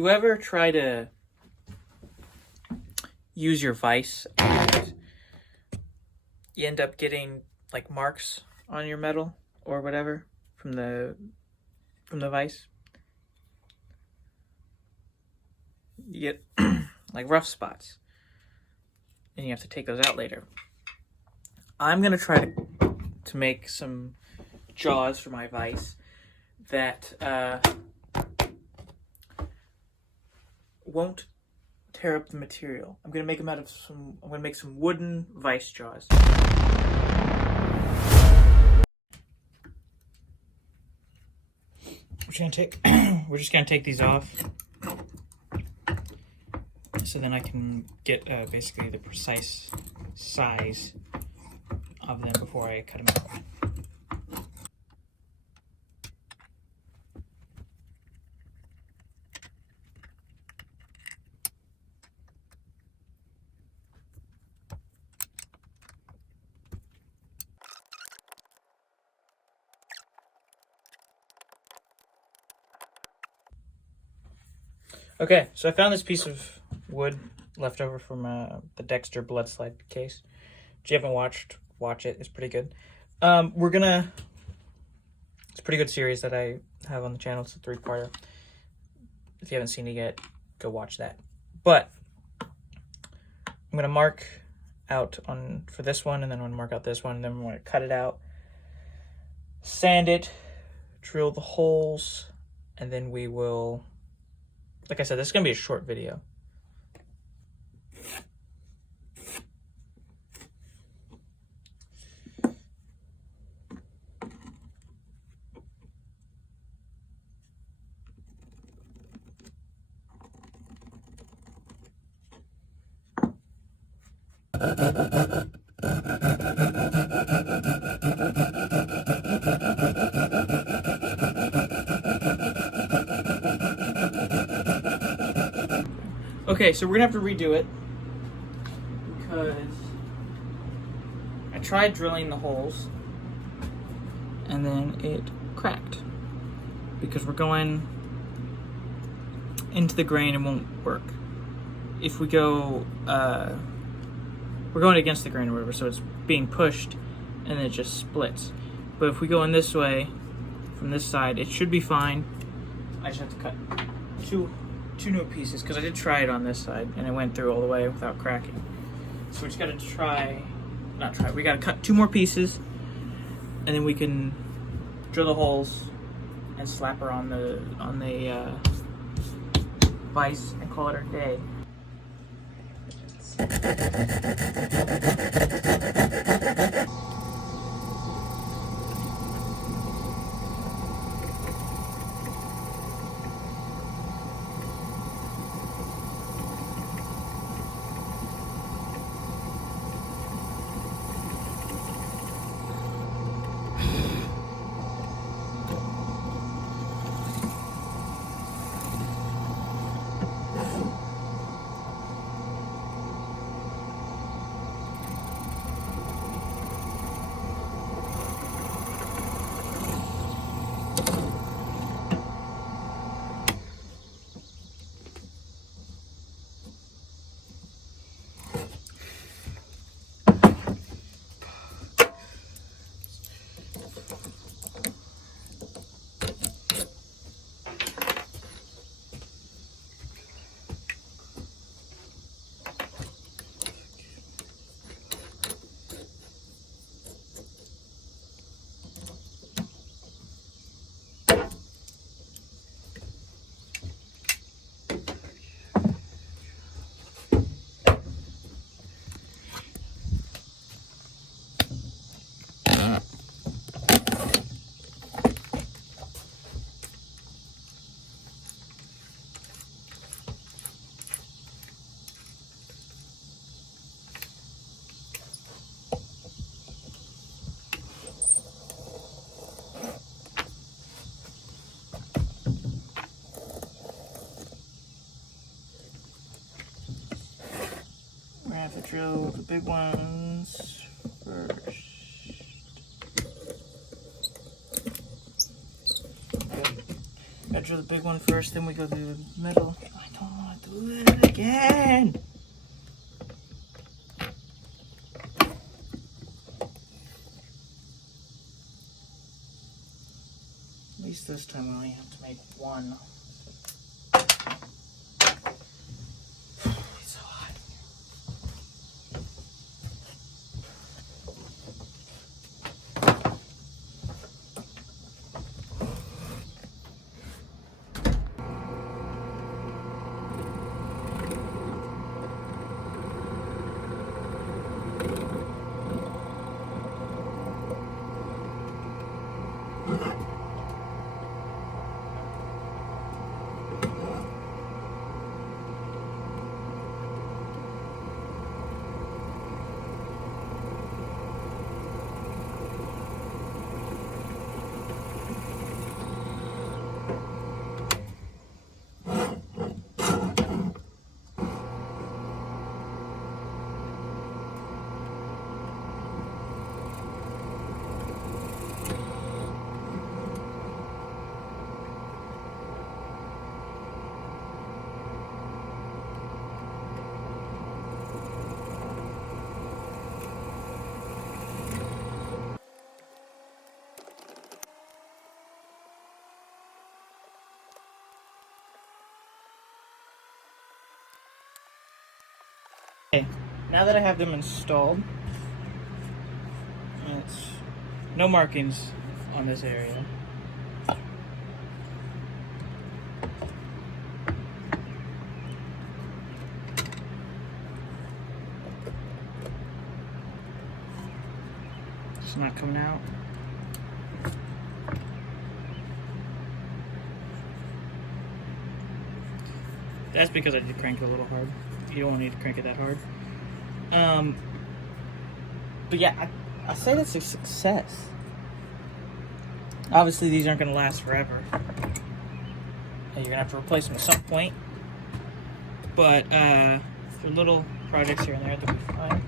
You ever try to use your vise and you end up getting like marks on your metal or whatever from the vise? You get like rough spots and you have to take those out later. I'm gonna try to make some jaws for my vise that won't tear up the material. I'm gonna make them out of I'm gonna make some wooden vise jaws. We're just gonna take these off, so then I can get basically the precise size of them before I cut them out. Okay, so I found this piece of wood left over from the Dexter blood slide case. If you haven't watched, watch it. It's pretty good. It's a pretty good series that I have on the channel. It's a 3-parter. If you haven't seen it yet, go watch that. But I'm gonna mark out for this one, and then I'm gonna mark out this one, and then I'm gonna cut it out, sand it, drill the holes, and then we will. Like I said, this is going to be a short video. Okay, so we're gonna have to redo it because I tried drilling the holes and then it cracked because we're going into the grain. It won't work. If we go, we're going against the grain or whatever, so it's being pushed and then it just splits. But if we go in this way from this side, it should be fine. I just have to cut two new pieces because I did try it on this side and it went through all the way without cracking. So we just gotta we gotta cut 2 more pieces and then we can drill the holes and slap her on the vise and call it our day. have to drill the big ones first. Gotta drew the big one first, then we go to the middle. I don't want to do it again. At least this time I only have to make one. It's so hot. Okay, now that I have them installed, it's no markings on this area. It's not coming out. That's because I did crank it a little hard. You don't need to crank it that hard. But yeah, I say that's a success. Obviously, these aren't going to last forever. You're going to have to replace them at some point. But for little projects here and there, they'll be fine.